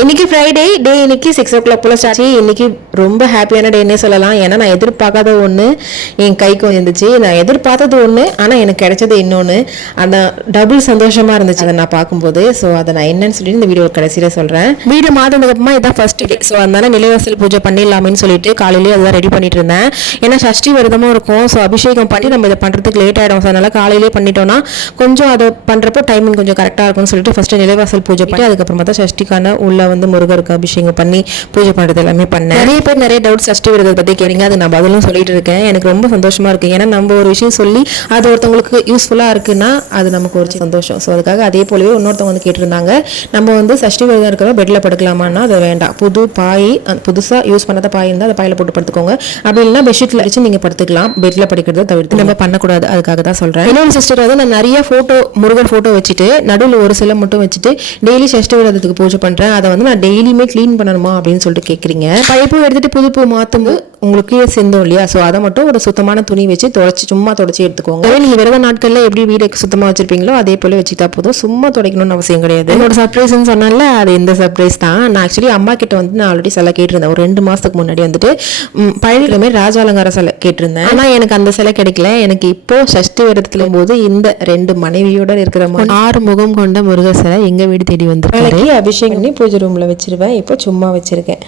இன்னைக்கு ஃப்ரைடே டே, இன்னைக்கு 6 o'clock போல ஸ்டார்ட் ஆச்சு. இன்னைக்கு ரொம்ப ஹாப்பியான டேன்னே சொல்லலாம். ஏன்னா நான் எதிர்பார்க்காத ஒன்று என் கைக்கு வந்துச்சு. நான் எதிர்பார்த்தது ஒன்று, ஆனால் எனக்கு கிடைச்சது இன்னொன்று. அந்த டபுள் சந்தோஷமா இருந்துச்சு அதை நான் பார்க்கும்போது. ஸோ அதை நான் என்னன்னு சொல்லிட்டு இந்த வீடியோ கடைசியில் சொல்கிறேன். வீடு மாததுக்கப்புறமா இதான் ஃபர்ஸ்ட் டே. ஸோ அதனால நிலைவாசல் பூஜை பண்ணிடலாமேன்னு சொல்லிட்டு காலையிலேயே அதுதான் ரெடி பண்ணிட்டு இருந்தேன். ஏன்னா சஷ்டி விரதமும் இருக்கும். ஸோ அபிஷேகம் பண்ணி நம்ம இதை பண்ணுறதுக்கு லேட் ஆகிடும். ஸோ அதனால காலையிலேயே பண்ணிட்டோம்னா கொஞ்சம் அதை பண்ணுறப்போ டைமிங் கொஞ்சம் கரெக்டாக இருக்கும்னு சொல்லிட்டு ஃபர்ஸ்ட் நிலைவாசல் பூஜை பண்ணி அதுக்கப்புறமா தான் சஷ்டிக்கான உள்ள வந்து முருகருக்கு அபிஷேகம் பண்ணி பூஜை பண்ணுறது எல்லாமே பண்ணேன். நிறைய பேர் நிறைய டவுட் சஷ்டி விரதத்தை பற்றி கேட்குறீங்க. அது நான் பதிலும் சொல்லிட்டு இருக்கேன். எனக்கு ரொம்ப சந்தோஷமா இருக்கு. ஏன்னா நம்ம ஒரு விஷயம் சொல்லி அது ஒருத்தவங்களுக்கு யூஸ்ஃபுல்லாக இருக்குன்னா அது நமக்கு ஒரு சந்தோஷம். ஸோ அதுக்காக அதே போலவே இன்னொருத்தவங்க வந்து கேட்டிருந்தாங்க, நம்ம வந்து சஷ்டி விரதம் இருக்கிற பெட்டில் படுக்கலாமான்னா அது வேண்டாம். புது பாய், புதுசாக யூஸ் பண்ணாத பாய் இருந்தால் அந்த பாயில் போட்டு படுத்துக்கோங்க. அப்படி இல்லைன்னா பெட்ஷீட்டில் வச்சு நீங்கள் படுத்துக்கலாம். பெட்டில் படிக்கிறத தவிர்த்து நம்ம பண்ணக்கூடாது. அதுக்காக தான் சொல்கிறேன். இன்னொரு சிஸ்டர் வந்து நான் நிறைய ஃபோட்டோ, முருகர் ஃபோட்டோ வச்சுட்டு நடுவில் ஒரு சிலை மட்டும் வச்சுட்டு டெய்லி சஷ்டி விரதத்துக்கு பூஜை பண்ணுறேன். அதை வந்து நான் டெய்லியுமே க்ளீன் பண்ணணுமா அப்படின்னு சொல்லிட்டு கேட்குறீங்க. பைப்பு எடுத்துட்டு புது பூ மாற்றும்போது உங்களுக்கு சேர்ந்தோம் இல்லையா? ஸோ அதை மட்டும் ஒரு சுத்தமான துணி வச்சு சும்மா தொடச்சி எடுத்துக்கோங்க. நீங்கள் விரத நாட்களில் எப்படி வீடு சுத்தமாக வச்சிருப்பீங்களோ அதே போல வச்சுட்டா போதும். சும்மா துடைக்கணும்னு அவசியம் கிடையாது. என்னோட சர்ப்ரைஸ்ன்னு சொன்னால அது இந்த சர்ப்ரைஸ் தான். நான் ஆக்சுவலி அம்மா கிட்ட வந்து நான் ஆல்ரெடி சிலை கேட்டிருந்தேன். ஒரு 2 மாசத்துக்கு முன்னாடி வந்துட்டு பழனிலுமே ராஜ அலங்கார சிலை கேட்டிருந்தேன். ஆனால் எனக்கு அந்த சிலை கிடைக்கல. எனக்கு இப்போ சஷ்டி விரதத்துல போது இந்த 2 மனைவியோட இருக்கிற 6 முகம் கொண்ட முருகர் சிலை எங்க வீடு தேடி வந்து அபிஷேகம் பண்ணி பூஜை ரூம்ல வச்சிருவேன். இப்போ சும்மா வச்சிருக்கேன்.